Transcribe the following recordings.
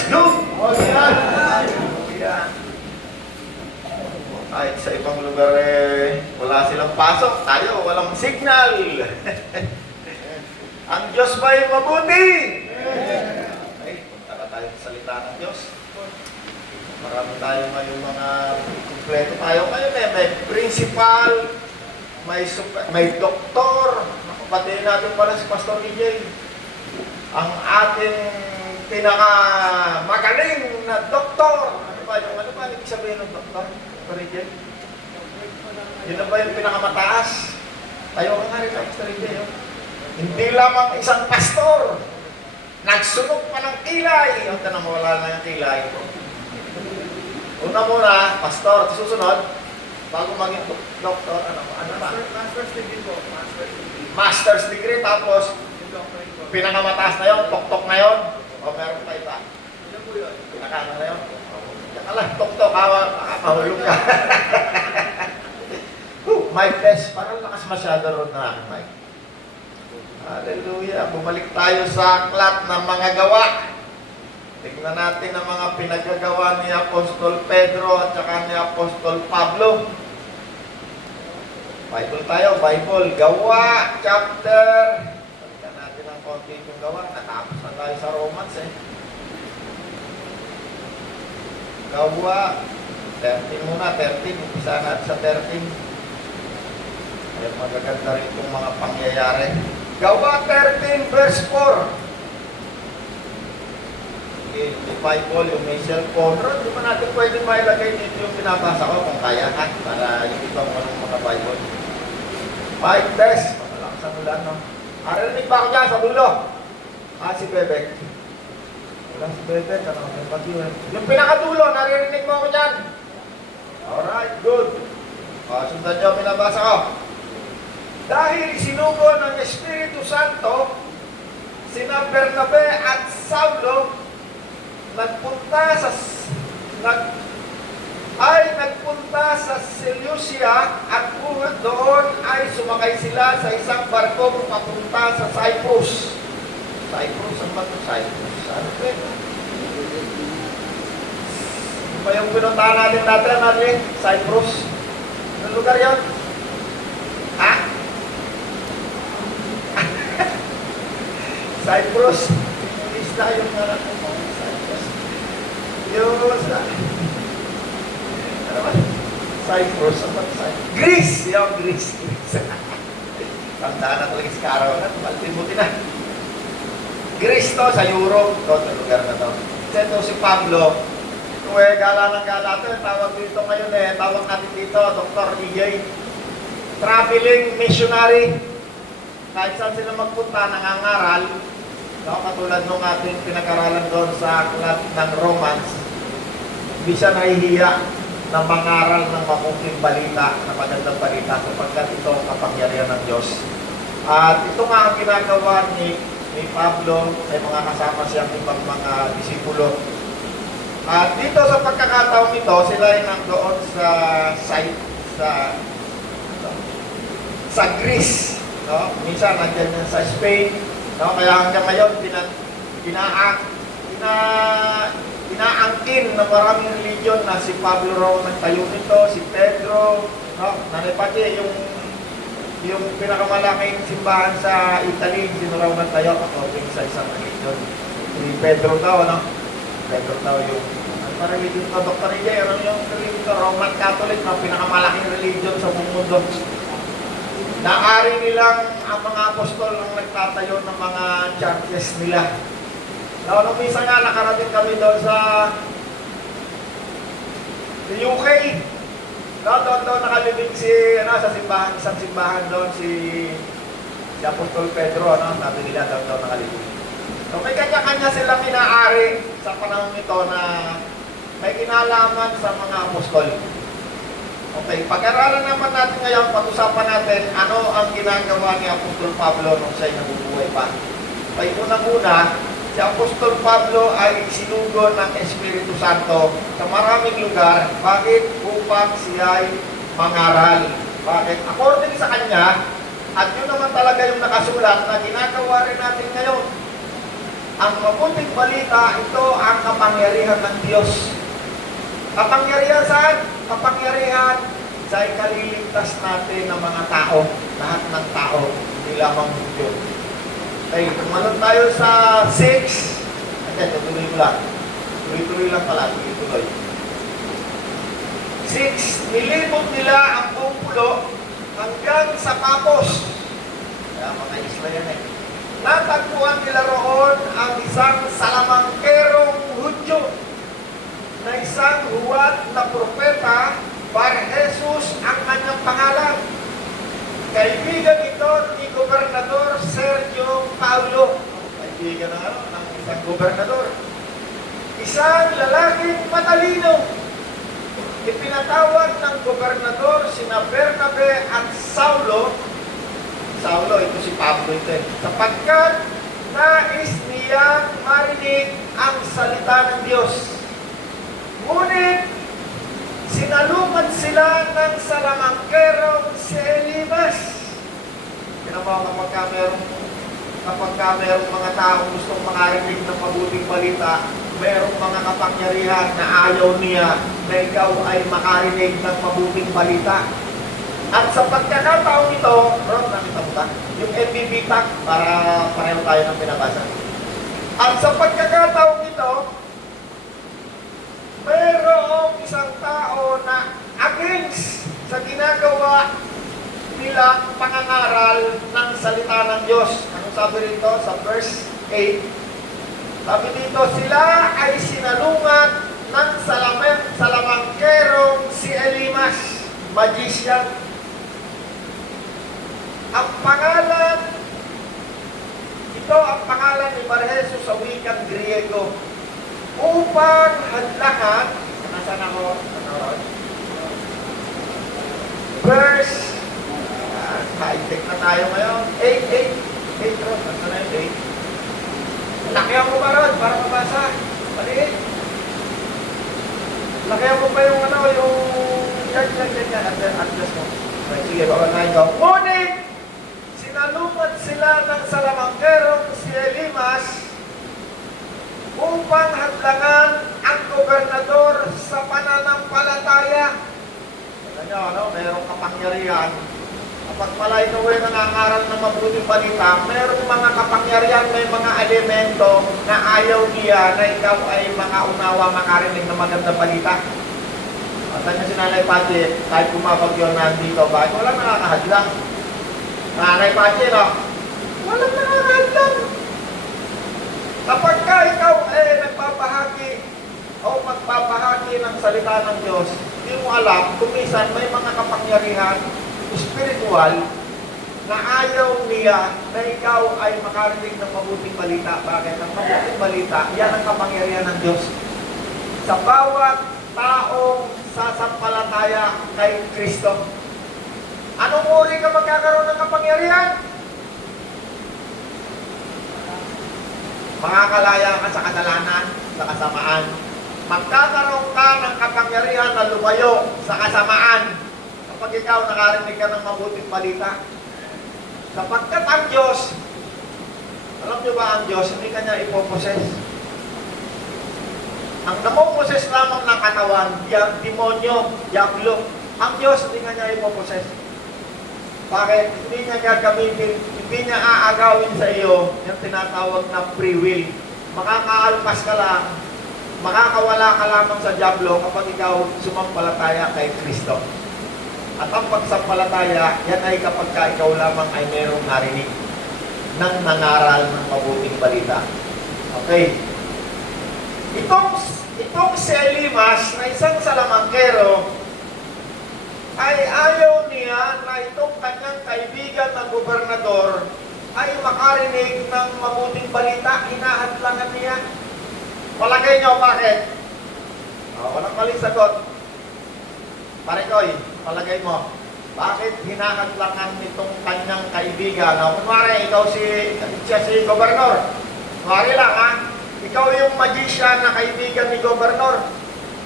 Praise God! Kahit sa ibang lugar wala silang pasok, tayo walang signal. Ang Diyos ba ay mabuti? Ay, punta na tayo sa salita ng Diyos. Marami tayo ngayon mga kumpleto tayo ngayon may principal, may doktor. Pati natin pala si Pastor EJ. Ang ating pinakamagaling na doktor. Ano ba ibig sabihin ng doktor? Pastor EJ? Yun na ba yung pinakamataas? Tayo ka nga rin, Pastor EJ. Hindi lamang isang pastor. Nagsunog pa ng kilay. Ang tanong mawala na yung kilay. Una muna, pastor. Susunod, bago maging doktor, ano ba? Master's degree po. Master's degree, tapos pinakamataas na yun, tok-tok na yun. O meron pa iba? Ano po yun? Pinakano na yun? Tsaka lang, tok-tok, makakahulog ka. Mic test, parang lakas masyado ron na aking mic. Hallelujah. Bumalik tayo sa aklat ng mga gawa. Tingnan natin ang mga pinagagawa ni Apostol Pedro at saka ni Apostol Pablo. Bible tayo, Bible. Gawa, chapter. Balikan natin ang konti yung gawa. Natapos na tayo sa Romans Gawa, 13 muna, 13. Umpisa natin sa 13. Ay, magaganda rin itong mga pangyayari. Gawa 13 verse 4. Yung Bible, yung may cellphone, di ba natin pwede mailagay dito yung pinabasa ko kung kaya ka para yung ibang mga Bible. Mic test. Malakas ang ulan, no? Narinig ba ako dyan sa dulo? Si Bebek. Wala si Bebek, ano? Yung pinakadulo, naririnig mo ako dyan? Alright, good. Sundan nyo, pinabasa ko. Dahil sinugo ng Espiritu Santo, sina Bernabe at Saulo nagpunta sa Seleucia at doon ay sumakay sila sa isang barko papunta sa Cyprus. Cyprus? Ang ba ito? Cyprus? Ano ba ito? Ano ba yung pinuntahan natin? Cyprus? Anong lugar yun? Ha? Cyprus? English na yung nalang mo. Cyprus. Yung ano ba? Cyprus. Ano ba? Greece! Yung Greece. Tandaan na talaga si Caro. Maltimuti na. Greece to sa Europe. Ito, sa lugar na to. Ito si Pablo. Gala ng gala to. Tawag dito ngayon tawag natin dito, Dr. EJ. Traveling missionary. Kahit saan sila magpunta, nangangaral. Katulad nung ating pinag-aralan doon sa aklat ng Romans, hindi siya nahihiya na mangaral ng mabuting balita, na magandang balita, sapagkat ito ang kapangyarihan ng Diyos. At ito nga ang ginagawa ni Pablo, may mga kasama siyang ibang mga disipulo. At dito sa pagkakataon ito, sila ay nandoon sa Greece. No? Minsan nandiyan yan sa Spain. No? Kaya hanggang ngayon, inaangkin ng maraming religion na si Pablo raw nagtayo nito, si Pedro, no? Nanipati yung pinakamalaking simbahan sa Italy, sino raw nagtayo according sa isang religion. Si Pedro daw, ano? Pedro daw yung religion ko, Dr. EJ, ano yung religion ko? Roman Catholic, no? Pinakamalaking religion sa buong mundo. Naari nilang ang mga apostol ang nagtatayo ng mga churches nila. Nung minsan nga nakarating kami doon sa UK. Doon nakalibing sa simbahan, isang simbahan doon si Apostol Pedro, sabi nila doon nakalibing. So may kanya-kanya silang inaari sa panahon nito na may kinalaman sa mga apostol. Okay, pag-aralan naman natin ngayon, pag-usapan natin ano ang ginagawa ni Apostol Pablo nung siya'y nabubuhay pa. Okay, unang-una, si Apostol Pablo ay sinugo ng Espiritu Santo sa maraming lugar. Bakit? Upang siya'y mangaral. Bakit? According sa kanya, at yun naman talaga yung nakasulat na ginagawa rin natin ngayon. Ang mabuting balita, ito ang kapangyarihan ng Diyos. Kapangyarihan saan? Kapangyarihan sa ikaliligtas natin ng mga tao. Lahat ng tao, hindi lamang Diyos. Okay, tumalon tayo sa 6. Ayan, tuloy mo lang. Tuloy-tuloy lang pala, tuloy-tuloy. 6, nilibot nila ang buong pulo hanggang sa Papos. Kaya mga isla yan eh. Natagpuan nila roon ang isang salamangkerong Hudyo na isang huwad na propeta, Bar Jesus ang kanyang pangalan. Kaibigan ito ni Gobernador Sergio Paulo. Kaibigan ng isang gobernador. Isang lalaking matalino. Ipinatawag ng gobernador sina Bernabe at Saulo. Saulo, ito si Pablo ito eh. Sapagkat nais niyang marinig ang salita ng Diyos. Ngunit, sinalungan sila ng salamangkerong si Elimas. Kapag merong mga tao gustong makarinig ng mabuting balita, merong mga kapangyarihan na ayaw niya na ikaw ay makarinig ng mabuting balita. At sa pagkakataong ito, Ron, nakita mo ba? Yung MBB tag, para pareho tayo ng pinabasa. At sa pagkakataong ito, mayroong isang tao na against sa ginagawa nilang pangangaral ng salita ng Diyos. Anong sabi rito sa verse 8? Sabi dito, sila ay sinalungan ng salamangkerong si Elimas, magician. Ang pangalan, ito ang pangalan ni Bar Jesus sa wikang Griego upang hadlangan, nasaan ako? Verse, high-tech na tayo ngayon, 8, Ron, nasaan na yung 8? Lakihan mo ba ron para mabasa? Maliit. Lakihan mo pa yung yan, address mo. Sige, babanayin ko. Ngunit, sinalungan sila ng salamangkerong si Elimas upang hadlangan ang gobernador sa pananampalataya. Alam nyo, mayroong kapangyarihan. Kapag pala ikaw ay nangangaral ng mabuting balita, mayroong mga kapangyarihan, may mga elemento na ayaw niya na ikaw ay makaunawa, makarinig ng magandang balita. At niya si Nanay Pati, kahit pumapagyo nandito, bakit walang nakakahadlang? Nanay Pati, no? Walang nakakahadlang. Kapag ka ikaw ay nagpapahagi o magpapahagi ng salita ng Diyos, hindi mo alam, kumisan may mga kapangyarihan spiritual na ayaw niya na ikaw ay makarinig ng mabuting balita. Bakit? Ang mabuting balita, yan ang kapangyarihan ng Diyos. Sa bawat taong sasampalataya kay Kristo. Anong uri ka magkakaroon ng kapangyarihan? Makakalaya ka sa kadalanan, sa kasamaan. Magkakaroon ka ng kapangyarihan na lumayo sa kasamaan kapag ikaw nakarinig ka ng mabuting balita. Sapagkat ang Diyos, alam nyo ba ang Diyos, hindi ka niya ipoposes. Ang namoposes lamang ng katawan, yung demonyo, diablo. Ang Diyos, hindi ka niya ipoposes. Bakit? Hindi niya gagamitin, hindi niya aagawin sa iyo yung tinatawag na free will. Makakaalpas ka lang, makakawala ka lamang sa diablo kapag ikaw sumampalataya kay Kristo. At ang pagsampalataya, yan ay kapag ka ikaw lamang ay merong narinig ng nangaral ng mabuting balita. Okay. Itong si Elimas na isang salamangkero ay ayaw niya na itong kanyang kaibigan na gobernador ay makarinig ng mabuting balita. Hinahadlangan niya. Palagay niyo, bakit? Walang maling sagot. Parekoy, palagay mo, bakit hinahadlangan nitong kanyang kaibigan? Kunwari, ikaw siya si gobernador. Kunwari lang, ha? Ikaw yung magician na kaibigan ni gobernador.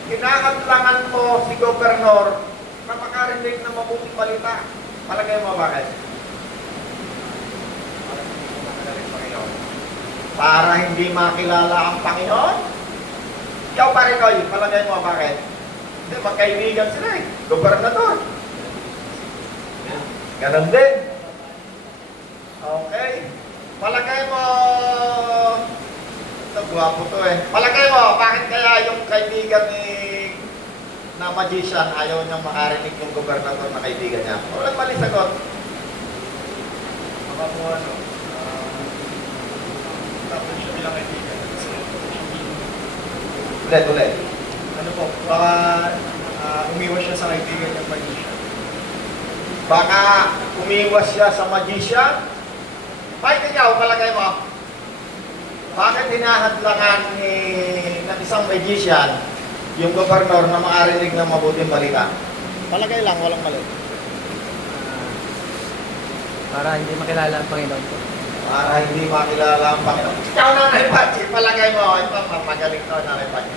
Hinahadlangan mo si gobernador na makarinig ng mabuting balita. Palagay mo, bakit? Para hindi makilala ang Panginoon? pare ko, palagay mo bakit? Hindi, magkaibigan sila eh. Gobernador. Ganon din. Okay. Palagay mo, ito, guwapo to eh. Palagay mo, bakit kaya yung kaibigan ni na magician ayaw niyang makarinig yung gobernador na kaibigan niya? Walang mali sagot. Baka po ano, tapos siya bilang kaibigan. Ulit. Ano po, baka umiwas siya sa kaibigan niyang magician. Baka umiwas siya sa magician? Bakit ikaw, palagay mo? Bakit hinahadlangan ng isang magician yung gobernador na makarinig ng mabuting balita? Palagay lang, walang mali. Para hindi makilala ang Panginoon ko. Para hindi makilala ang Panginoon. Ikaw na Pachi, palagay mo. Ito, magaling to na Pachi.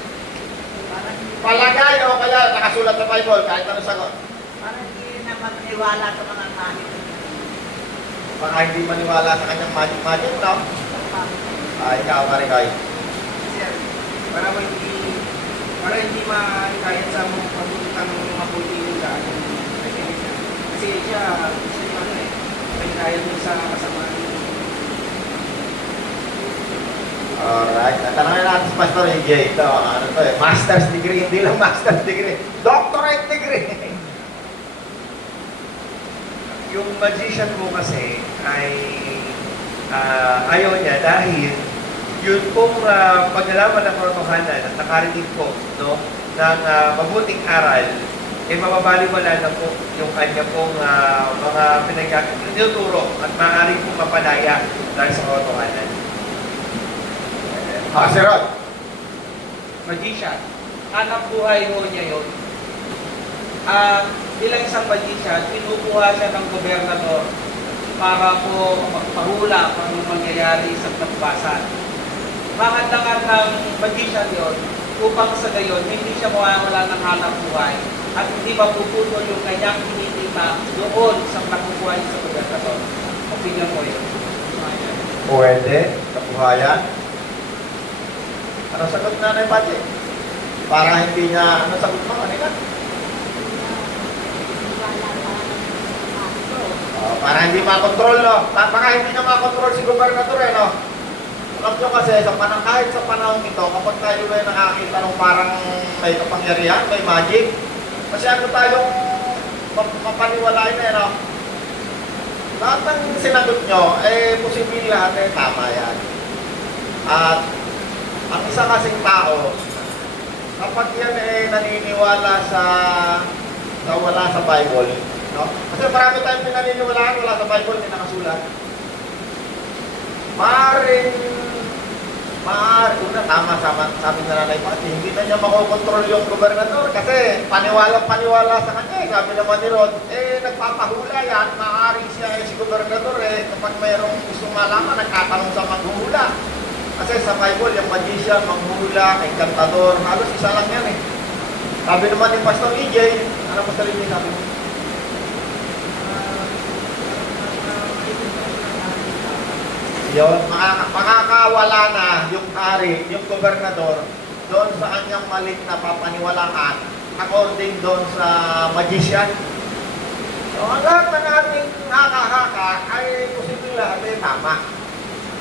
Palagay o kaya nakasulat sa Bible, kahit ano sagot. Para hindi na maniwala sa mga kahit. Baka hindi maniwala sa kanyang magic, no? Ikaw, Marikay. Sir, para hindi makahit sa mga pagutang mabuti yung daan. Kasi siya yung ano eh, may kaya mo sa kasamaan. Alright. Tanongin natin si Pastor AJ. Ito, ano to eh? Master's degree, hindi lang master's degree. Doctorate degree. Yung magician mo kasi ay ayaw niya dahil yun pong paglalaman ng katotohanan at nakarinig po no, ng mabuting aral, eh mababaliwala na po yung kanya pong mga tinuturo at maaaring pong mapalaya dahil sa katotohanan. Si Rod. Magician. Hanap buhay ho niya yun. Bilang isang magician, pinukuha siya ng gobernador para po magpahula kung anong mangyayari sa kalabasan. Mahandangan ng magician yon upang sa gayon, hindi siya mawawala ng hanap buhay at hindi mapuputol yung kanyang kinikita doon sa nakukuha niya sa gobernador. Opinion mo yun. Pwede. Kapuhayan. Ano sagot na na Pachi? Para hindi niya, ano sagot mo kanina? Para hindi makontrol, no? Baka hindi niya makontrol si gobernador, eh, no? Alam nyo kasi, kahit sa panahon ito, kapag tayo ay nakakita ng parang may kapangyarihan, may magic, masyado tayong mapaniwalain, eh, no? Lahat ng sinagot nyo, eh, posible lahat, eh, tama yan. At, ang isa kasing tao, kapag yan, eh, naniniwala sa wala sa Bible, no? Kasi marami tayong pinaniniwalaan, wala sa Bible, hindi nakasulat. Una, tama sabi na Nanay Pati, hindi na niya makokontrol yung gobernador kasi paniwala sa kanya. Sabi naman ni Rod, nagpapahula yan, maaari siya si gobernador kapag mayroong gustong malaman, nagtatanong sa maghuhula. Kasi sa Bible, yung magician, manghula, encantador, halos isa lang yan eh. Sabi naman ni Pastor EJ, ano Pastor EJ sabi mo? Yun, makakawala na yung hari, yung gobernador, doon sa kanyang maling na papaniwalaan, according doon sa magician. So, ang lahat ng ating haka-haka ay posible lahat ay tama.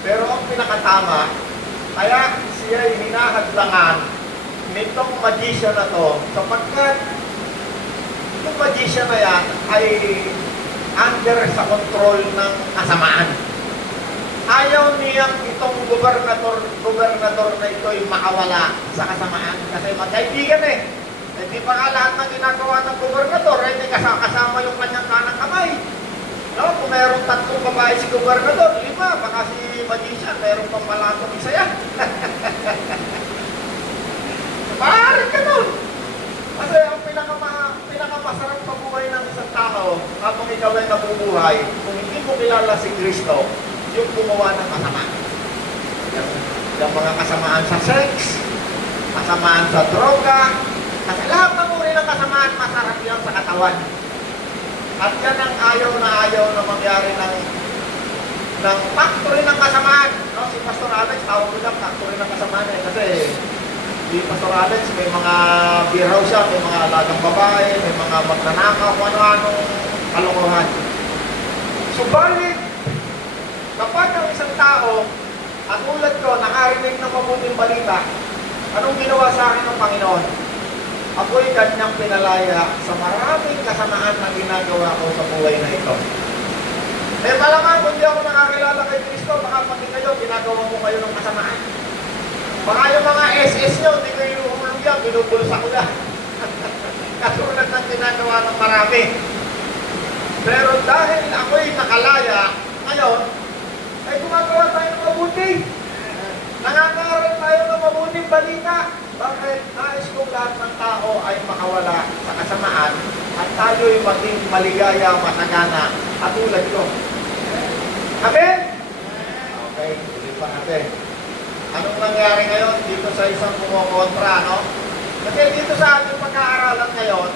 Pero ang pinakatama, kaya siya ay hinahadlangan nitong magician na to, sapagkat itong magician na yan ay under sa control ng kasamaan. Ayaw niyang itong gobernador na ito ay makawala sa kasamaan kasi magkaibigan eh. Hindi pa nga lahat ng ginagawa ng gobernador hindi kasama yung kanyang kanang kamay. No? Kung mayroong 3 babae si gobernador, 5, baka si magician, mayroong pampalatong isa yan. Maaari ka nun. Kasi ang pinakamasarap pabuhay ng isang tao kapag ikaw ay nabubuhay, kung hindi mo kilala si Kristo, yung gumawa ng kasama. Yung mga kasamaan sa sex, kasamaan sa droga, kasi lahat ng uri ng kasamaan masarap yan sa katawan. At yan ang ayaw na mangyari ng factory ng kasamaan. No? Si Pastor Alex, tawag ko lang factory ng kasamaan kasi Di Pastor Alex, may mga beer house siya, may mga alagang babae, may mga magnanakaw, kung ano-anong kalokohan. Subalit, kapag ang isang tao, at tulad ko, nakarinig ng mabuting balita, anong ginawa sa akin ng Panginoon? Ako'y kanyang pinalaya sa maraming kasamaan na ginagawa ko sa buhay na ito. Eh malamang kung di ako nakakilala kay Kristo, baka pati kayo, ginagawa mo kayo ng kasamaan. Baka yung mga SS nyo, hindi ko inuhulog yan, binubulsa ko yan. Katulad ng ginagawa ng marami. Pero dahil ako'y nakalaya, ngayon, ay gumagawa tayo ng mabuti. Nangangaral tayo ng mabuting balita. Bakit? Nais kong lahat ng tao ay makawala sa kasamaan at tayo'y maging maligaya, masagana, at tulad ko. Amen? Okay, tuloy pa natin. Anong nangyari ngayon dito sa isang kumokontra, no? Kasi dito sa ating pag-aaralan ngayon,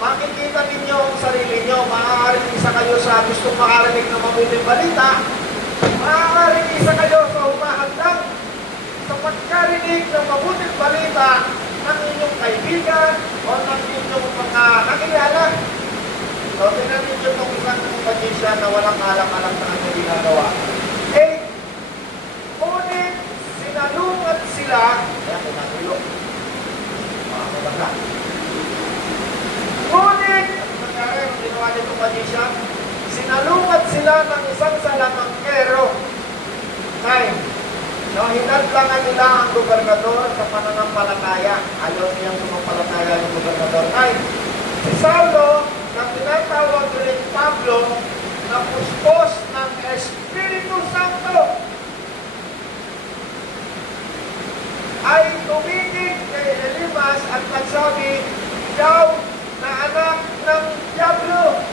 makikita ninyo ang sarili nyo, maaaring isa kayo sa gustong makarinig ng mabuting balita, maaaring isa kayo sa humahandang sa pagkarinig ng mabuting balita ng inyong kaibigan o ng inyong mga nakilala. So, tingnan ninyo itong isang magician na walang alam-alam na kanyang ginagawa. Eh, ngunit sinalungat sila, kaya pinatulog. Mga kabasa. Ngunit, ang nangyari, ang ginawa nitong magician, sinalungat sila ng isang salamangkero. Time. No, hinadlangan nila ang gobernador sa pananampalataya. Ayaw niyang sumampalataya ng gobernador. Time. Si Saulo, na tinatawag rin Pablo, na puspos ng Espiritu Santo, ay tumitig kay Elimas at nagsabi, ikaw na anak ng Diablo,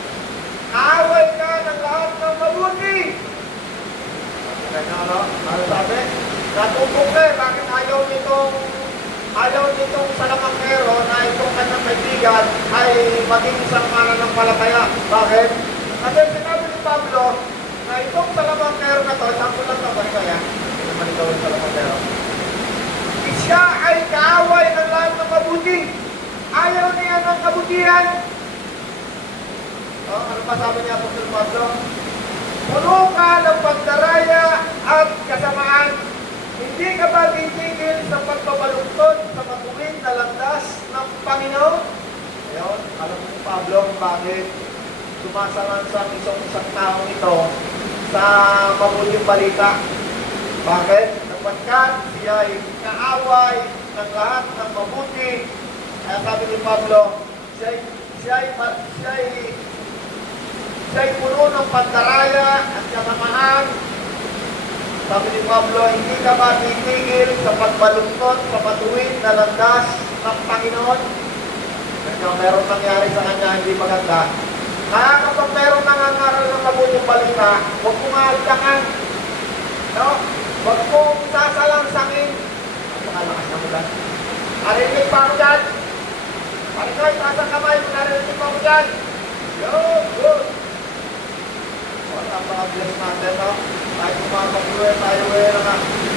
away ka ng lahat ng mabuti. Ano sabi? Natupok na eh, bakit ayaw nitong salamangkero na itong kanyang kaibigan ay maging isang mananampalataya. Bakit? Kasi sinabi ni Pablo na itong salamangkero na to, isang kulang na ba kaya? Hindi naman ikaw yung salamangkero. Siya ay kaaway ng lahat ng mabuti. Ayaw niya ng kabutihan. Ano pa sabi niya, Apostol Pablo? Puno ka ng pagdaraya at kasamaan. Hindi ka ba titigil sa pagbabalungtod sa matuwid na landas ng Panginoon? Ngayon, alam mo Pablo kung bakit sumasalansang isang taong ito sa mabuting balita. Bakit? Sapagkat siya ay kaaway ng lahat ng mabuti. Kaya sabi ni Pablo, siya ay puno ng pandaraya at kasamaan. Sabi ni Pablo, hindi ka ba titigil sa pagbalungkot sa matuwid na landas ng Panginoon? Kasi meron nangyari sa kanya hindi maganda. Kaya kapag meron nangangaral ng mabuting balita, huwag mong aaldakan. No? Huwag mong sasalansangin. Napakalakas na mula. Narinig pa ako dyan. Parikoy, taas ang kamay. Narinig pa ako dyan. Good. Napaka-bless natin, no? Kahit kumapag-uwi tayo,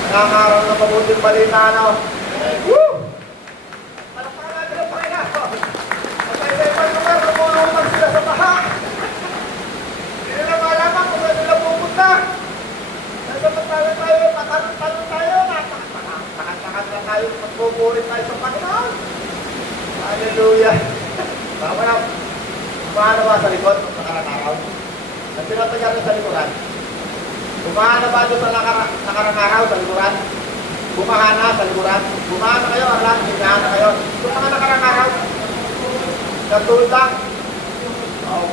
nangangaral ng mabuting balita, no? Woo! Palakpakan natin ang Panginoon. Matay sa ibang lugar, lumulungan sila sa baha. Hindi nila malaman kung saan sila pupunta. Nasamantala tayo, matanong tayo, takan na tayo, magbuburin tayo sa Panginoon. Hallelujah. Tama na. Paano ba sa likod? Nakarang-araw. At tinatagal sa likuran. Bumaha na ba doon sa nakarang araw sa likuran? Bumaha na sa likuran? Bumaha na kayo, Arlan, bumaha na kayo. Ito mga nakarang araw. Katulad.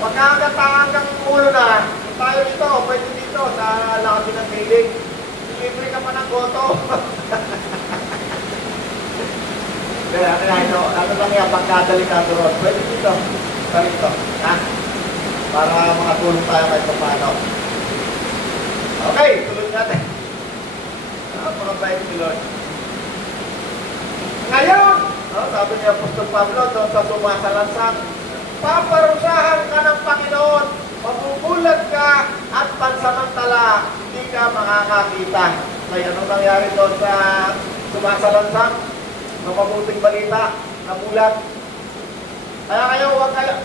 Pagkakataang ulo na, tayo dito, pwede dito sa labi ng piling. Libre ka pa ng goto. Kaya, ano lang yan, pagkadalikado ron. Pwede dito. Sa rito. Ha? Para makatulong tayo kahit paano. Okay, tuloy natin. Mga bait ni Lord. Ngayon, sabi ni Apostol Pablo doon sa sumasalansang, paparusahan ka ng Panginoon, magugulat ka at pansamantala, hindi ka makakakita. Kaya anong nangyari doon sa sumasalansang? ng mabuting balita na bulag. Kaya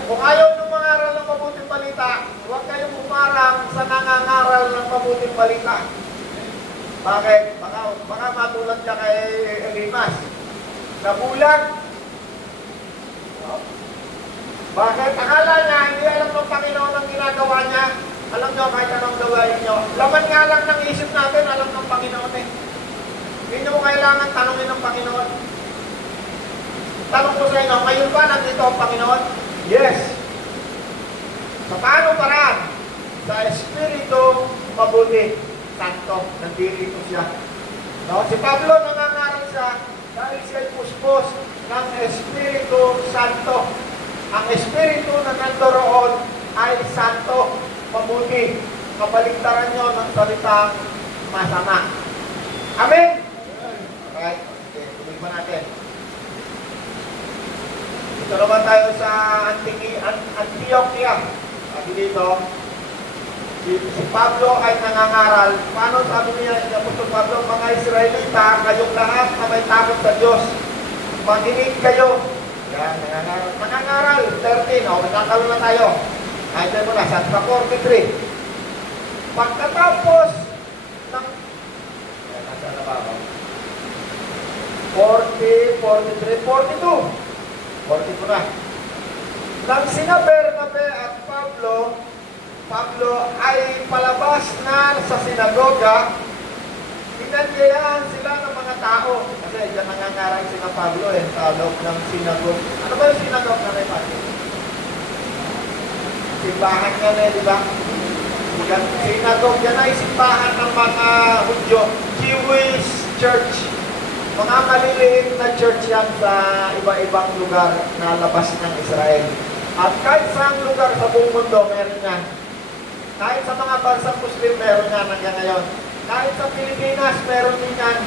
kung ayaw nyo mangaral ng mabuting balita, huwag kayong umarang sa nangangaral ng mabuting balita. Bakit? Baka matulad ka kay Elimas. Nabulag. Bakit? Akala niya, hindi alam ng Panginoon ang ginagawa niya. Alam nyo, kahit anong gawain nyo. Laman nga lang ng isip natin, alam ng Panginoon eh. Hindi nyo kailangan tanongin ng Panginoon. Tanong ko sa inyo, ngayon ba nandito ang Panginoon? Yes. Sa paano paraan? Sa Espiritu mabuti, santo, nandito siya. No? Si Pablo nangangaral siya dahil siya puspos ng Espiritu Santo. Ang Espiritu na nandoroon ay santo, mabuti. Kabaligtaran nyo ng salitang masama. Amen? Alright. Okay, tuloy pa natin. Ito naman tayo sa Antioquia. Sabi dito, si Pablo ay nangangaral. Paano sabi niya, Apostol Pablo, mga Israelita, kayong lahat na may takot sa Diyos, makinig kayo. Yan, nangangaral. 13, magkakaroon na tayo. Kahit mo na, sa 43. Pagkatapos ng, nasa na ba ako? 40, 43, 42. 42 na. Nang sina Bernabe at Pablo ay palabas na sa sinagoga, pinangyayaan sila ng mga tao. Kasi dyan nangangaral sina Pablo sa loob ng sinagoga. Ano ba yung sinagoga na rin, Pati? Simbahan nga na, di ba? Sinagoga na ay simbahan ng mga Hudyo, Jewish church. Mga maliliit na church yan sa iba-ibang lugar na labas ng Israel. At kahit sa lugar sa buong mundo, meron yan. Kahit sa mga bansang Muslim, meron yan hanggang ngayon. Kahit sa Pilipinas, meron din yan.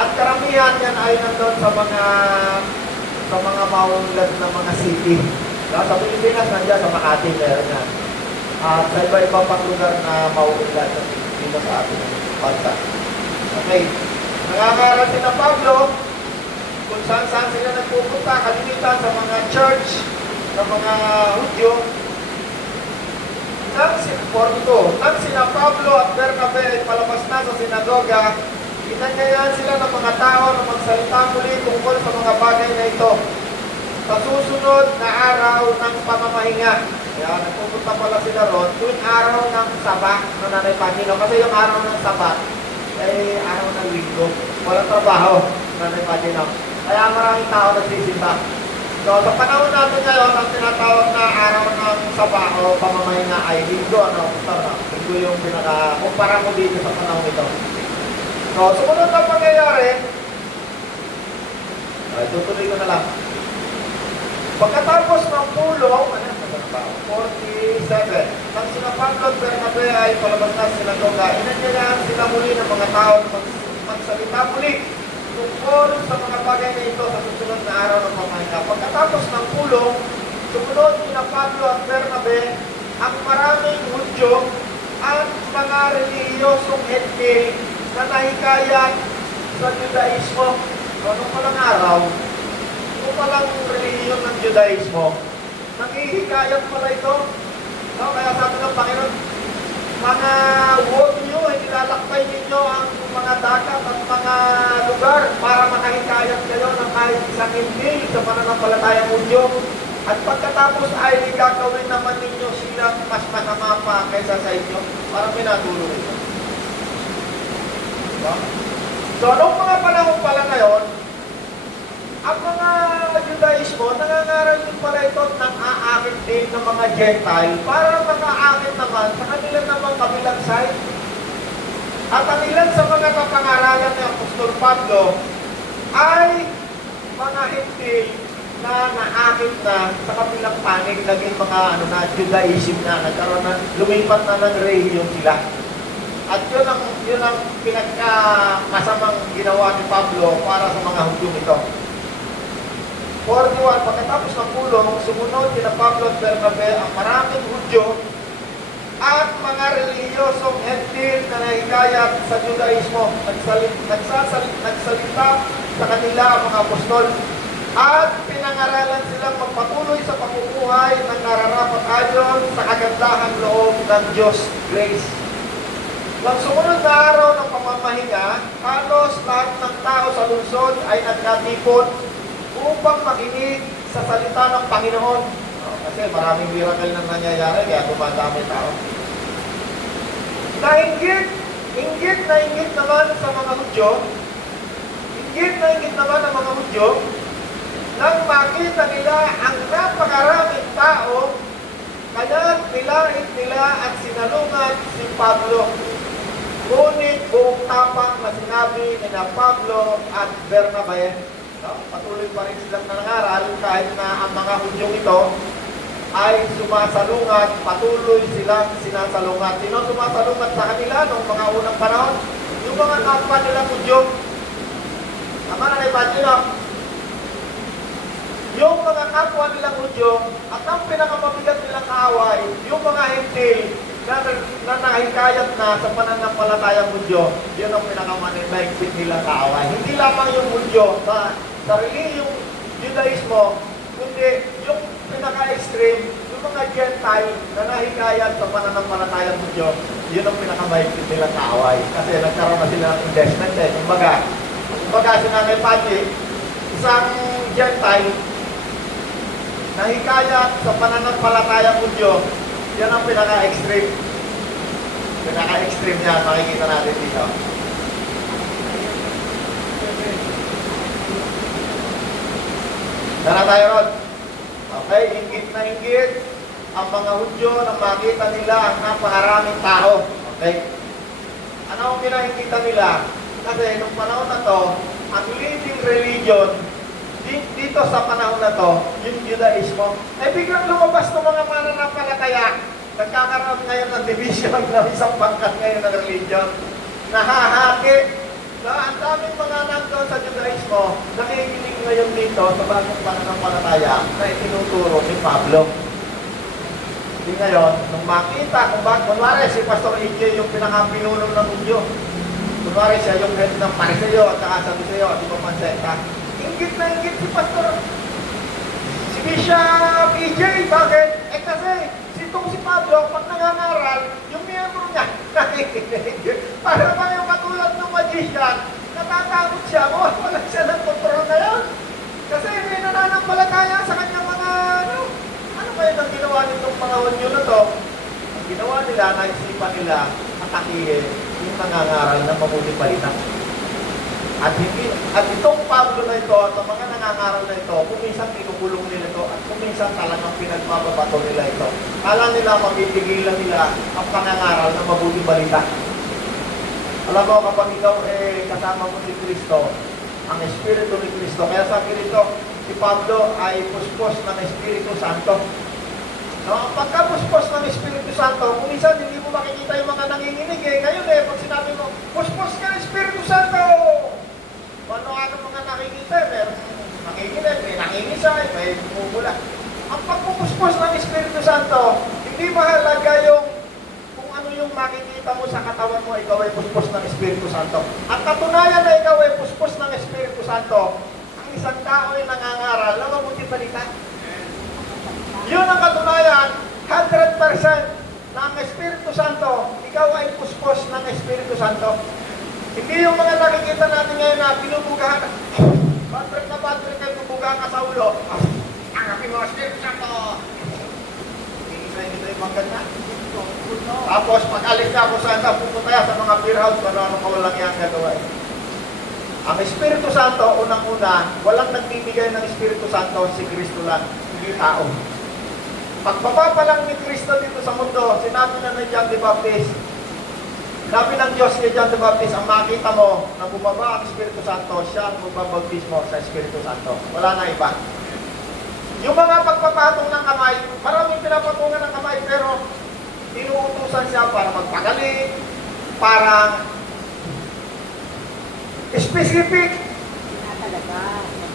At karamihan yan ay nandun sa mga maulad na mga city. Sa Pilipinas, nandiyan sa Makati, meron yan. At sa iba-ibang pang lugar na maulad dito sa ating bansa. Okay. Nangangaral din ng Pablo kung saan-saan sila nagpupunta, kalimitan sa mga church, sa mga Hudyo. Nang sina Pablo at Bernabe ay palabas na sa sinagoga, inanyayahan sila ng mga tao na magsalita muli tungkol sa mga bagay na ito. Sa susunod na araw ng pamamahinga, kaya nagpupunta pala sila ron, tuwing araw ng Sabat na Nanay Pangino. Kasi yung araw ng Sabat ay araw ng linggo. Walang trabaho, Nanay Pangino. Kaya maraming tao nagsisimba. So, sa panahon natin ngayon, ang tinatawag na araw ng Sabat o pamamahinga ay linggo. Linggo yung kumpara mo dito sa panahon ito. So, sumunod na pangyayari, ay, tutuloy ko na lang. Pagkatapos ng pulong, 47, nang sina Pablo at Bernabe ay palabas na sa sinagoga, inanyayahan sila muli ng mga tao na magsalita muli tungkol sa mga bagay na ito sa susunod na araw ng pamamahinga. Pagkatapos ng pulong, sumunod sina Pablo at Bernabe ang maraming Hudyo at mga relihiyosong Hentil na nahikayat sa Judaismo. Anong palang araw? Kung palang relihiyon ng Judaismo, nakihikayat pala ito. No? Kaya sabi ng Panginoon, mga huwag nyo, ilalakbay ninyo ang mga dagat at mga lugar para makahikayat kayo ng kahit isang hindi sa pananampalatayang Hudyo. At pagkatapos ay gagawin naman ninyo sila mas masama pa kaysa sa inyo. Parang pinatuloy ito. Diba? So, noong mga panahon pala ngayon, ang mga Judaismo, nangangaral din pala ito ng aakit din ng mga Gentile para makaakit naman sa kanila namang kabilang side. At ang ilan sa mga kapangaralan ni Apostol Pablo ay mga Hentil na naakit na sa kabilang panig, naging mga Judaism na, nagkaroon na, lumipat na ng religion sila. At yun ang pinagkamasamang ginawa ni Pablo para sa mga Hudyo ito. 41, pagkatapos ng pulong, sumunod kina Pablo at Bernabe ang maraming Hudyo at mga relihiyosong Hentil na nahikayat sa Judaismo. Nagsalita sa kanila ang mga apostol at pinangaralan silang magpatuloy sa pamumuhay ng nararapat ayon sa kagandahang loob ng Diyos. Grace. Nang sumunod na araw ng pamamahinga, halos lahat ng tao sa lungsod ay nagkatipon upang makinig sa salita ng Panginoon. Kasi maraming miracle na nangyayari, kaya dumadami tao. Inggit na inggit naman sa mga Hudyo, inggit na inggit naman ang mga Hudyo, nang makita nila ang napakaraming tao, kaya nilait nila at sinalungat si Pablo. Ngunit buong tapang na sinabi ni na Pablo at Bernabe, patuloy pa rin silang nangaral kahit na ang mga Hudyong ito ay sumasalungat, patuloy silang sinasalungat. Sino sumasalungat sa kanila noong mga unang panahon? Yung mga kapwa nilang Hudyo. Tama na kay Pagino. Yung mga kapwa nilang Hudyo at ang pinakamabigat nilang kaaway, yung mga Hentil na nakahikayat na sa pananampalatayang Hudyo, yun ang pinakamanibigit nilang kaaway. Hindi lamang yung Hudyo sa relihiyong Judaismo, kundi yung pinaka-extreme, yung mga Gentile na nahikayat sa pananampalatayang Hudyo, yun ang pinakamahigpit nilang kaaway. Kasi nagkaroon na sila ng investment eh. Kumbaga si Nanay Pati, isang Gentile, nahikayat sa pananampalatayang Hudyo, yan ang pinaka-extreme. Pinaka-extreme niya, makikita natin dito. Tara tayo ron. Okay, inggit na inggit ang mga Hudyo na makita nila ang napakaraming tao. Okay? Ano ang pinakikita nila? Kasi nung panahon na to, ang leading religion dito sa panahon na to, yung Judaismo, ay biglang lumabas ng mga mananampalataya. Nagkakaroon ngayon ng division ng isang pangkat ngayon ng religion. Nahahati na ang daming mga nandun sa Judaismo, nakikinig ngayon dito sa bagong pananampalataya na itinuturo ni Pablo. Hindi ngayon, nung makita kung bakit, kunwari si Pastor EJ yung pinakapinuno ng Hudyo. Kunwari siya yung head ng Pariseo at saka Saduseo at ibang manseta. Ingit na ingit si Pastor. Si Bishop EJ, bakit? Eh kasi, si Pablo, pag nangangaral, yung miyembro niya, para ba yung katulad ng magician, natatakot siya, wala siya ng kontrol na yan. Kasi may nananampalataya sa kanyang mga, ano ba yung ginawa nitong mga Hudyo na to? Ang ginawa nila, naisipan nila, atakihin yung nangangaral ng mabuting balita. At itong Pablo na ito at ang mga nangangaral na ito, kuminsan kinukulong nila ito at kuminsan talagang pinagbababato nila ito. Kala nila mapipigilan nila ang pangangaral ng mabuting balita. Alam mo, kapag ikaw kasama mo si Kristo, ang Espiritu ni Kristo, kaya sabi rito, si Pablo ay puspos ng Espiritu Santo. No, ang pagkapuspos ng Espiritu Santo, kuminsan hindi mo makikita yung mga nanginginig eh. Ngayon pag sinabi mo, puspos ka ng Espiritu Santo! Ano mga nakikita, meron nakikinig, may nangingisay, may bumula. Ang pagpupuspos ng Espiritu Santo, hindi mahalaga yung kung ano yung makikita mo sa katawan mo, ikaw ay puspos ng Espiritu Santo. At katunayan na ikaw ay puspos ng Espiritu Santo, ang isang tao ay nangangaral ng mabuting balita. Yun ang katunayan, 100% na ang Espiritu Santo, ikaw ay puspos ng Espiritu Santo. Hindi yung mga nakikita natin ngayon na pinubugahan. Patrick kayo bubugahan ka sa ulo. Ang aking mga Espiritu Santo. Hindi yung mga ganyan. Tapos pag alis ka kung saan ka pupunta sa mga beer house, ano kawalang yan gagawa. Ang Espiritu Santo, unang-una, walang nagbibigay ng Espiritu Santo si Kristo lang, hindi tao. Pagbaba pa lang ni Kristo dito sa mundo, sinabi na ni John the Baptist, sabi ng Diyos kay John the Baptist, ang makita mo na bumaba ang Espiritu Santo, siya ang magbabautismo sa Espiritu Santo. Wala na iba. Yung mga pagpapatong ng kamay, maraming pinapatungan ng kamay, pero inuutusan siya para magpagaling, para specific,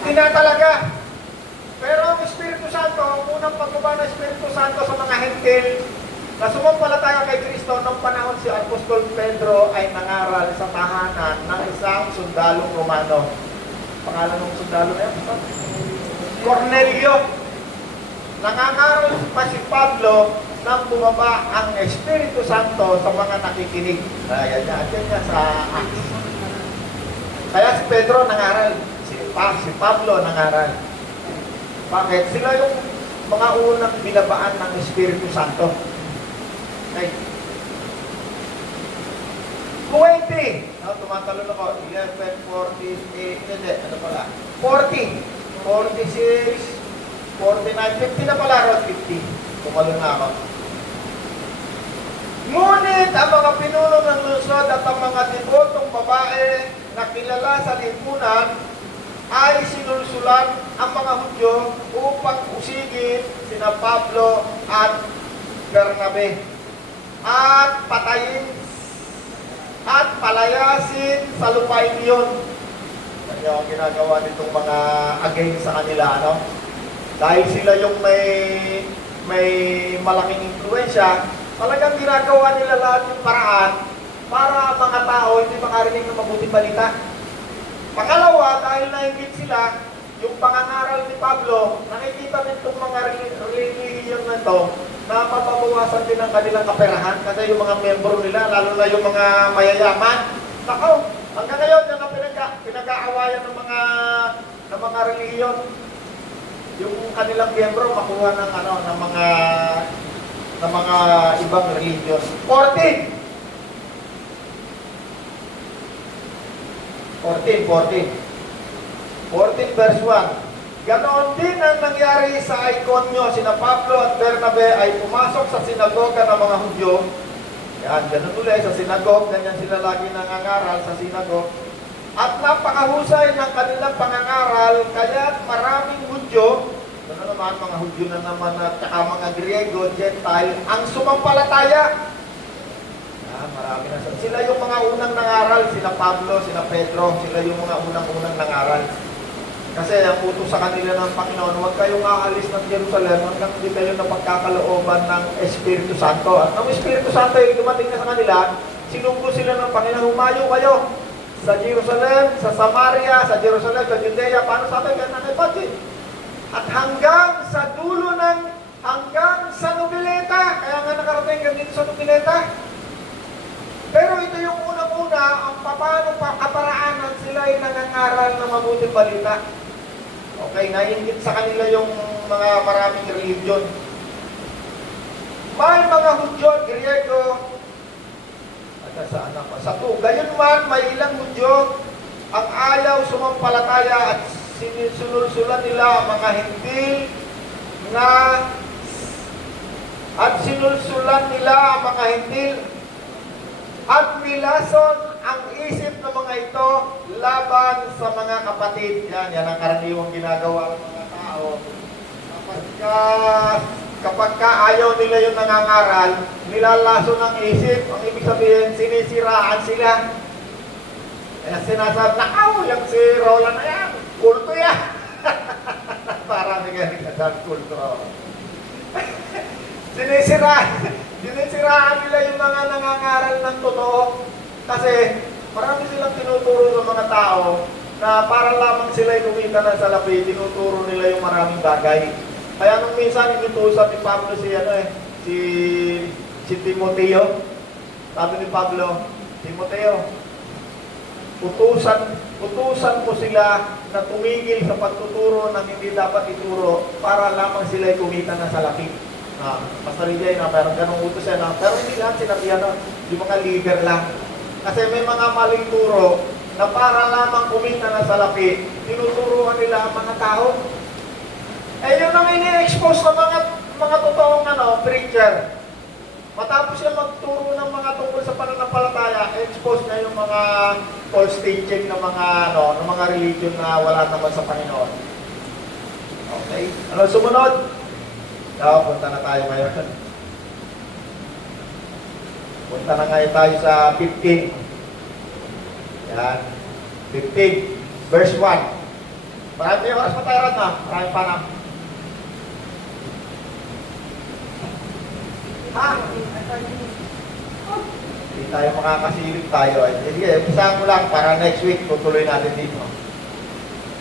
tinatalaga. Pero ang Espiritu Santo, ang unang pagbaba ng Espiritu Santo sa mga hentil, na sumampalataya kay Kristo nung panahon si Apostol Pedro ay nangaral sa tahanan ng isang sundalong Romano. Pangalan ng sundalo na yan, Cornelio. Nangangaral pa si Pablo nang bumaba ang Espiritu Santo sa mga nakikinig. Ayan niya sa Acts. Kaya si Pedro nangaral, si Pablo nangaral. Bakit? Sila yung mga unang binabaan ng Espiritu Santo. Okay. 20. Tumatalon ako. 11, 40, hindi, ano pala? 40. 46, 49, 50 na pala, Rod, 50. Tumalo na ako. Ngunit ang mga pinuno ng lungsod at ang mga debotong babae na kilala sa lipunan ay sinulsulan ang mga Hudyo upang usigin sina Pablo at Bernabe at patayin at palayasin sa lupain yun. Yan ang ginagawa nitong mga against sa kanila, ano? Dahil sila yung may malaking impluensya, talagang ginagawa nila lahat yung paraan para ang mga tao hindi makarinig ng mabuting balita. Pangalawa, dahil nainggit sila, yung pangangaral ni Pablo, nakikita nitong mga relihiyon na ito na mapabawasan din ang kanilang kaperahan kasi yung mga membro nila, lalo na yung mga mayayaman, nako, hanggang ngayon, yan ang pinag-aawayan ng mga relihiyon. Yung kanilang miyembro makuha ng mga ibang relihiyon. 14 verse 1. Ganoon din ang nangyari sa Iconio, sina Pablo at Bernabe ay pumasok sa sinagoga ng mga Hudyo. Yan, ganun ulit sa sinagog, ganyan sila lagi nangangaral sa sinagog. At napakahusay ng kanilang pangangaral, kaya maraming Hudyo, ano naman, mga Hudyo na naman at saka mga Griego, Gentile, ang sumampalataya. Yan, marami na. Sila yung mga unang nangaral, sila Pablo, sila Pedro, sila yung mga unang-unang nangaral. Kasi ang utos sa kanila ng Panginoon, huwag kayong aalis ng Jerusalem hanggang hindi kayo napagkakalooban ng Espiritu Santo. At ng Espiritu Santo ay dumating na sa kanila, sinunggo sila ng Panginoon, humayo kayo sa Jerusalem, sa Samaria, sa Jerusalem, sa Judea, paano sabi ka na at hanggang sa dulo hanggang sa Nobileta. Kaya nga nakarating ka dito sa Nobileta. Pero ito yung unang-una, ang paano kaparaanan sila ay nangangaral ng mabuting balita. Okay, nainggit sa kanila yung mga maraming religion. May mga Hudyo at Griego, sa to. Gayunman, may ilang Hudyo ang ayaw sumampalataya at sinulsulan nila ang mga Hintil at nilason ang isip ng mga ito laban sa mga kapatid. Yan ang karaniwang ginagawa ng mga tao. Kapag ayaw nila yung nangangaral, nilalason ang isip. Ang ibig sabihin, sinisiraan sila. Kaya sinasabi, nakaw, yung si Roland na yan, kulto yan. Parang nagsasabi, kulto. Sinisiraan nila yung mga nangangaral ng totoo. Kasi marami silang tinuturo sa mga tao na para lamang sila'y kumita ng salapi, tinuturo nila yung maraming bagay. Kaya nung minsan inutusan ni Pablo si Timoteo, sabi ni Pablo, Timoteo, utusan mo sila na tumigil sa pagtuturo ng hindi dapat ituro para lamang sila'y kumita ng salapi. Pastor Rijay na meron ganong utos yan. Pero hindi lahat sinabihan yung mga leader lang. Kasi may mga maling turo na para lamang kumita ng salapi, tinuturuan nila ang mga tao. Yun ang ini-expose ng mga totoong preacher. Matapos siya magturo ng mga tungkol sa pananampalataya, expose na yung mga false teaching ng mga religion na wala naman sa Panginoon. Okay? Ano sumunod? Punta na tayo ngayon. Punta na ngayon tayo sa 15. Yan. 15. Verse 1. Marami oras pa tayo rin na. Marami pa na. Hindi tayo makakasilip tayo. Sige, umpasahan ko lang para next week tutuloy natin dito.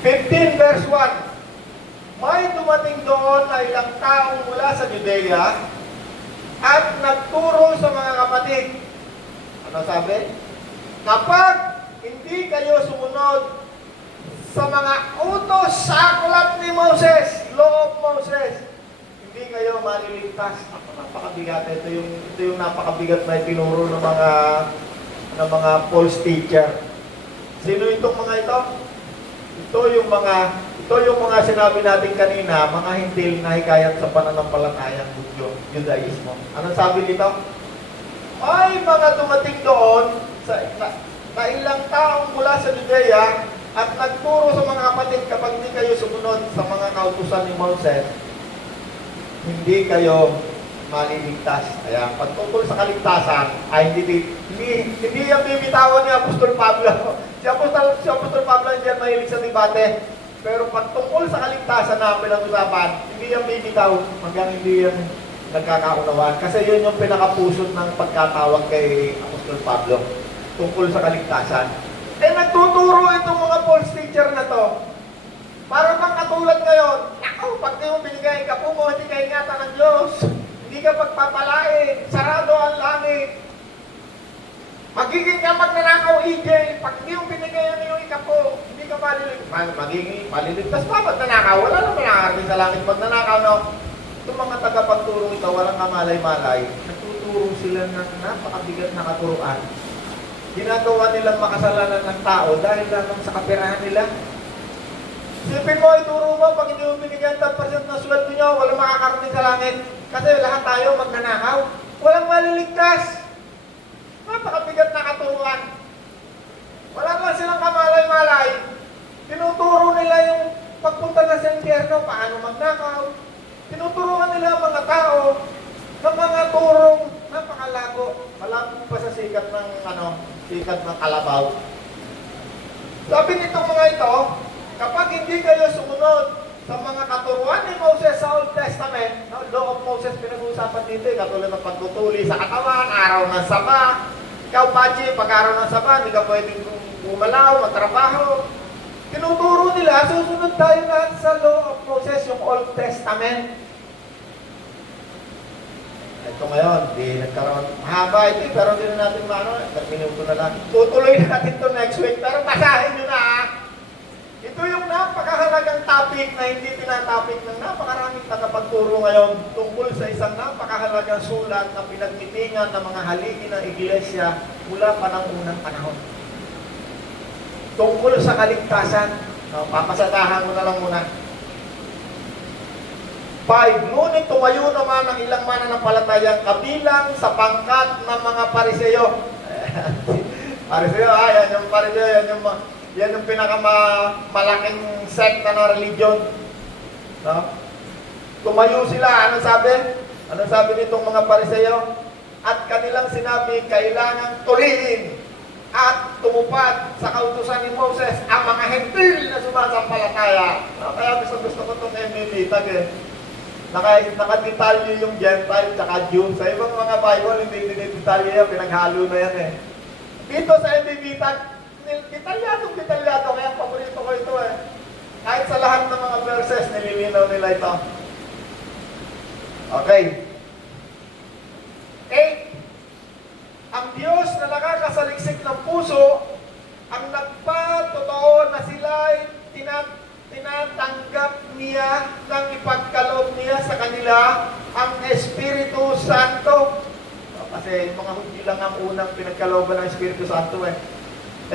15 verse 1. May dumating doon na ilang taong mula sa Judea at nagturo sa mga kapatid. Ano sabi? Kapag hindi kayo sumunod sa mga utos sa aklat ni Moses, law of Moses, hindi kayo maliligtas. Napakabigat. Ito yung napakabigat na itinuro ng mga false teacher. Sino itong mga ito? Ito yung mga sinabi natin kanina, mga hintil na hikayat sa pananampalatayang Judaismo. Anong sabi dito? May mga dumating doon na ilang taong mula sa Judea at nagturo sa mga kapatid, kapag hindi kayo sumunod sa mga kautusan ni Moses, hindi kayo maliligtas. Kaya pagtungkol sa kaligtasan, ay hindi yung bibitawan ni Apostol Pablo. Si Apostol Pablo hindi yan mahilig sa debate. Pero pagtungkol sa kaligtasan na pinag-usapan, hindi yung bibitaw hanggang hindi yan nagkakaunawaan. Kasi yun yung pinakapusot ng pagkatawag kay Apostol Pablo tungkol sa kaligtasan. Nagtuturo itong mga false teacher na to. Para bang katulad ngayon, pag di mo binigay ka po mo, hindi ka ingatan ng Diyos. Hindi ka pagpapalain, sarado ang langit. Magiging ka magnanakaw, EJ, pag di mo binigay ang iyong ikapo, hindi ka maliligtas. Magiging maliligtas pa magnanakaw. Wala naman nakakarating sa langit magnanakaw, no? Itong mga tagapagturo ito, walang kamalay-malay, nagtuturo sila ng napakabigat na katuruan. Ginagawa nilang makasalanan ng tao dahil lamang sa kaperahan nila. Sipin mo, ituro mo, pag hindi mo binigyan 10% ng sweldo nyo, walang makakarating sa langit. Kasi lahat tayo magnanakaw. Walang maliligtas. Napakabigat na katuruan. Wala naman silang kamalay-malay. Tinuturo nila yung pagpunta na sa impyerno, paano magnakaw. Tinuturuan nila ang mga tao ng mga turong napakalago. Malabo pa sa sikat ng kalabaw. Sabi nitong mga ito, kapag hindi kayo sumunod sa mga katuruan ni Moses sa Old Testament, no, Law of Moses pinag-uusapan dito, katulad ng pagtutuli sa katawan, araw ng Saba. Ikaw, Pachi, pag araw ng Saba, hindi ka pwedeng gumalaw, magtrabaho. Tinuturo nila, susunod tayo lahat sa Law of Moses, yung Old Testament. Ito ngayon, di nagkaroon. Mahaba ito, pero hindi na natin minuto na lang. Tutuloy natin ito next week, pero basahin nyo na ha. Ito yung napakahalagang topic na hindi tinatopic ng napakaraming tagapagturo ngayon tungkol sa isang napakahalagang sulat na pinagmitingan ng mga haligi ng iglesia mula pa ng unang panahon. Tungkol sa kaligtasan, papasadahan mo na lang muna. 5. Ngunit tumayo naman ang ilang mananampalatayang kabilang sa pangkat ng mga Pariseo. Pariseo, yan yung Pariseo, yan yung pinakamalaking sekta ng religion. No? Tumayo sila, ano sabi? Ano sabi nitong mga Pariseo? At kanilang sinabi, kailangang tuliin at tumupad sa kautusan ni Moses ang mga hentil na sumasampalataya. No? Kaya gusto ko itong MBB tag Nakadetalye yung Gentile tsaka Jew. Sa ibang mga Bible, hindi dinidetalye yan, pinaghalo na yan eh. Dito sa MBB tag, detalyado, kaya paborito ko ito eh. Kahit sa lahat ng mga verses, nililinaw nila ito. Okay. 8. Ang Diyos na nakakasaliksik ng puso, ang nagpatotoo na sila'y tinatanggap niya ng ipagkaloob niya sa kanila ang Espiritu Santo. Kasi mga Hudyo lang ang unang pinagkalooban ng Espiritu Santo eh.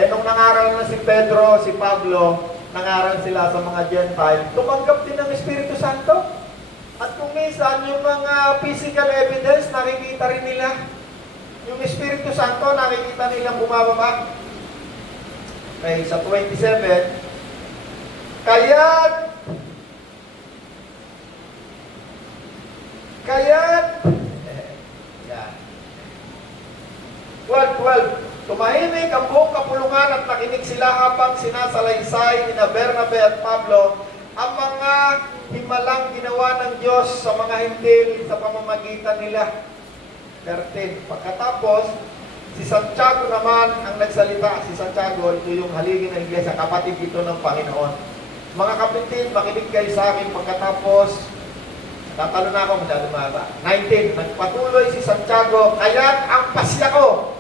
Nung nangaral na si Pedro, si Pablo, nangaral sila sa mga Gentile, tumanggap din ng Espiritu Santo. At kung minsan, yung mga physical evidence, nakikita rin nila. Yung Espiritu Santo, nakikita nilang bumababa. Okay, sa 27, Kaya't yan. 12. Tumahimik ang buong kapulungan at nakinig sila habang sinasalaysay ni Bernabe at Pablo ang mga himalang ginawa ng Diyos sa mga hintil sa pamamagitan nila. 13. Pagkatapos, si Santiago naman ang nagsalita. Si Santiago, ito yung haligi ng iglesia, kapatid ito ng Panginoon. Mga kapitid, makinig kayo sa akin pagkatapos. Tatalo na ako, masyado mahaba. 19, nagpatuloy si Santiago, kaya't ang pasya ko,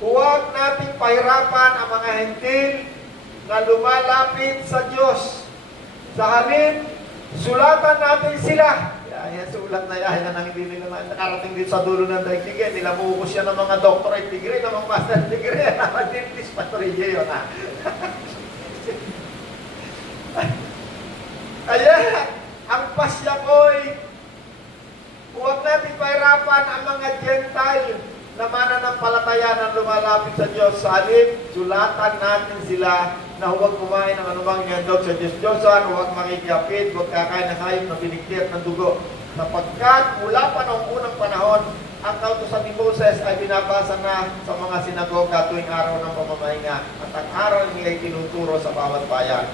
huwag nating pahirapan ang mga hentil na lumalapit sa Diyos. Sa halip, sulatan natin sila. Yan, sulat na yan ang hindi nila nakarating dito sa dulo ng daigdig. Nila buhukos yan ng mga doctorate degree, ng mga master degree. Dentist, patologya yun, ha? Ayan, ang pasya ko'y huwag natin pahirapan ang mga Gentile na mananampalataya ng lumalapit sa Diyos. Sa halip, sulatan natin sila na huwag kumain ng anumang niyandog sa Diyos-Diyosan, huwag makikiapid, huwag kakain ng hayop na binigti at ng dugo. Sapagkat mula pa noong unang panahon, ang kautusan ni Moses ay binabasa na sa mga sinagoga tuwing araw ng pamamahinga at ang araw niya ay tinuturo sa bawat bayan.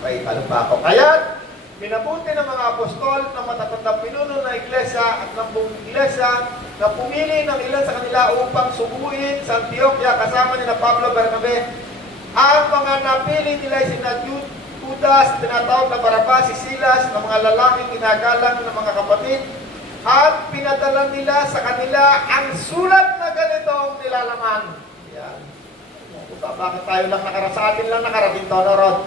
Okay, talong pa ako. Kaya, minabuti ng mga apostol na matatandang pinuno na iglesia at ng buong iglesia na pumili ng ilan sa kanila upang subuin sa Antioquia kasama ni na Pablo Bernabe. Ang mga napili nila ay sina Judas, tinatawag na Barabas, si Silas, ng mga lalaking ginagalang ng mga kapatid, at pinadala nila sa kanila ang sulat na ganitong nilalaman. Yan. Bakit tayo lang sa atin lang nakarating to, no, Rod?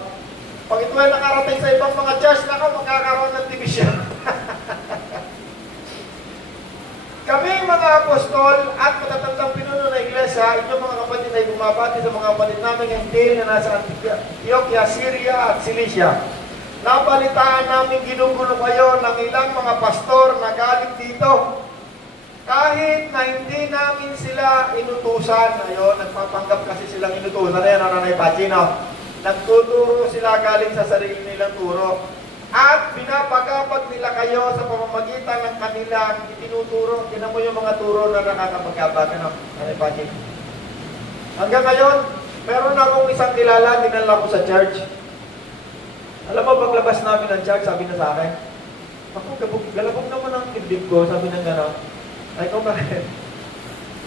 Pag ito ay nakarating sa ibang mga church, nako, magkakaroon ng division. Kami mga apostol at matatandang pinuno na iglesia, inyong mga kapatid ay bumabati sa mga kapatid namin hentil na nasa Antioquia, Syria at Cilicia. Nabalitaan namin ginugulo kayo ng ilang mga pastor na galing dito. Kahit na hindi namin sila inutusan, ayun, nagpapanggap kasi silang inutusan. Ayan, Nanay Pachino. Nagtuturo sila galing sa sarili nilang turo. At pinapagabag nila kayo sa pamamagitan ng kanilang itinuturo. Tinan mo yung mga turo na nakakapagabag. Ano? Nanay Pachino. Hanggang ngayon, meron akong isang kilala, dinala ko sa church. Alam mo, paglabas namin ng church, sabi na sa akin, ako, galabog naman ang dibdib ko, sabi na gano'n. Ay, ikaw bakit?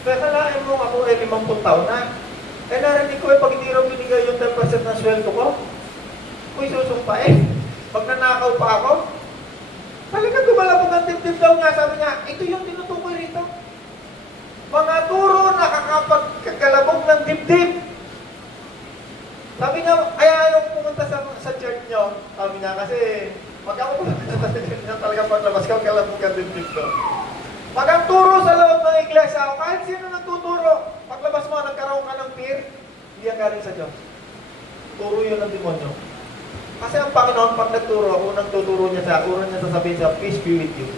Kaya kalahin mo ako 50 taon na. Eh, narinig ko pag hindi raw binigay yung 10% ng sweldo ko, ako'y susumpain. Pag nanakaw pa ako, talagang gumalabog ang dibdib daw niya. Sabi niya, ito yung tinutukoy rito. Mga turo nakakapagkagalabog ng dibdib. Sabi niya, kaya ayaw pumunta sa church niyo. Sabi niya, kasi pag ako pumunta sa church niyo, talagang paglabas ka, galabog ang dibdib ko. Pag ang turo sa loob ng iglesia, o kahit sino nagtuturo, paglabas mo, nagkaroon ka ng fear, hindi ang galing sa Diyos. Turo yun ng demonyo. Kasi ang Panginoon, pag nagturo, unang tuturo niya sasabihin sa, peace be with you.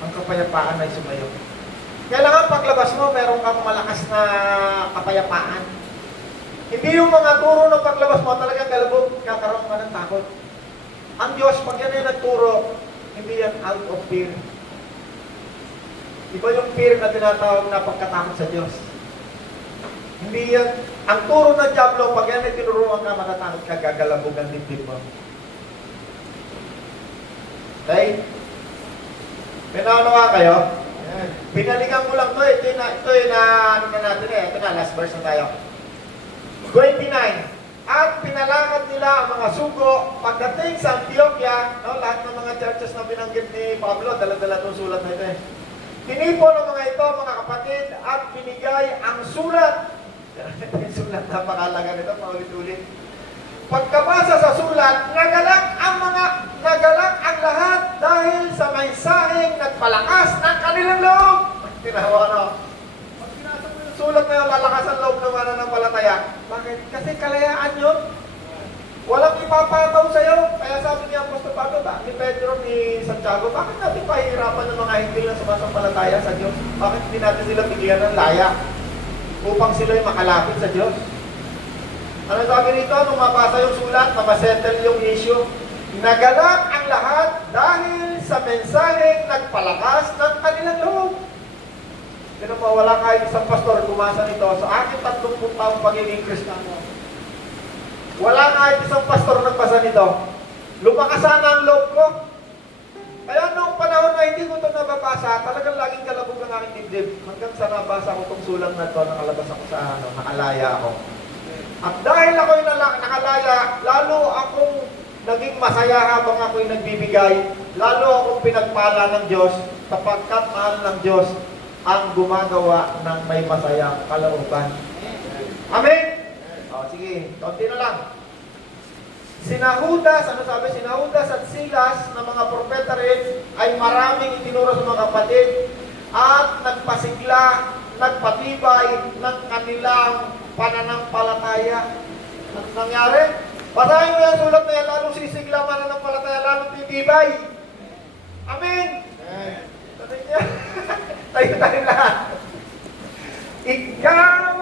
Ang kapayapaan ay sumayo. Kailangan paglabas mo, meron kang malakas na kapayapaan. Hindi yung mga turo ng paglabas mo, talagang galabog, kakaroon ka ng takot. Ang Diyos, pag yan ay nagturo, hindi yan out of fear. Iba yung fear na tinatawag na pagkatakot sa Diyos. Hindi yan. Ang turo ng Diablo, pag yan ay tinuruan ka, matatakot ka, gagalabog ang dibdib mo. Okay? Pinanawa kayo? Yan. Pinaligan ko lang to eh. Ito na ano na natin eh. Ito na, last verse na tayo. 29. At pinalakad nila ang mga sugo pagdating sa Antioquia, no, lahat ng mga churches na binanggit ni Pablo, dala-dala itong sulat na ito eh. Tinipon ng mga ito, mga kapatid, at binigay ang sulat. Yung sulat, napakalaga nito, paulit-ulit. Pagkabasa sa sulat, nagalak ang lahat dahil sa mensaheng nagpalakas ng kanilang loob. Tinawa no? Pag pinasa mo yung sulat na yun, lalakas ang loob ng mananampalataya. Bakit? Kasi kalayaan yun. Walang ipapataw sa'yo. Kaya sabi niya, Apostol Pablo, ni Pedro, ni Santiago, bakit natin pahihirapan ng mga hindi na sumasampalataya sa Diyos? Bakit hindi natin sila bigyan ng laya upang sila'y makalapit sa Diyos? Ano sabi rito? Nung mabasa yung sulat, masettle yung issue. Nagalak ang lahat dahil sa mensaheng nagpalakas ng kanilang loob. Pero wala kahit isang pastor gumasa nito sa aking 30 taong pagiging Kristiyano. Wala kahit isang pastor nagbasa nito. Lumakas sana ang loob ko. Kaya noong panahon na hindi ko ito nababasa, talagang laging kalabog ng aking dibdib. Hanggang sa nabasa ko itong sulat na ito, nakalabas ako sa nakalaya ako. At dahil ako'y nakalaya, lalo akong naging masaya habang ako'y nagbibigay, lalo akong pinagpala ng Diyos, sapagkat mahal ng Diyos ang gumagawa ng may masayang kalooban. Amen? O, sige, konti na lang. Sina Judas, ano sabi? Sina Judas at Silas na mga propeta rin ay maraming itinuro sa mga kapatid at nagpasigla, nagpatibay ng kanilang pananampalataya. Ano nangyari? Basahin mo yung sulat na yan, lalong sisigla pananampalataya, lalong titibay. Amen! Tayo tayo lahat. Ikaw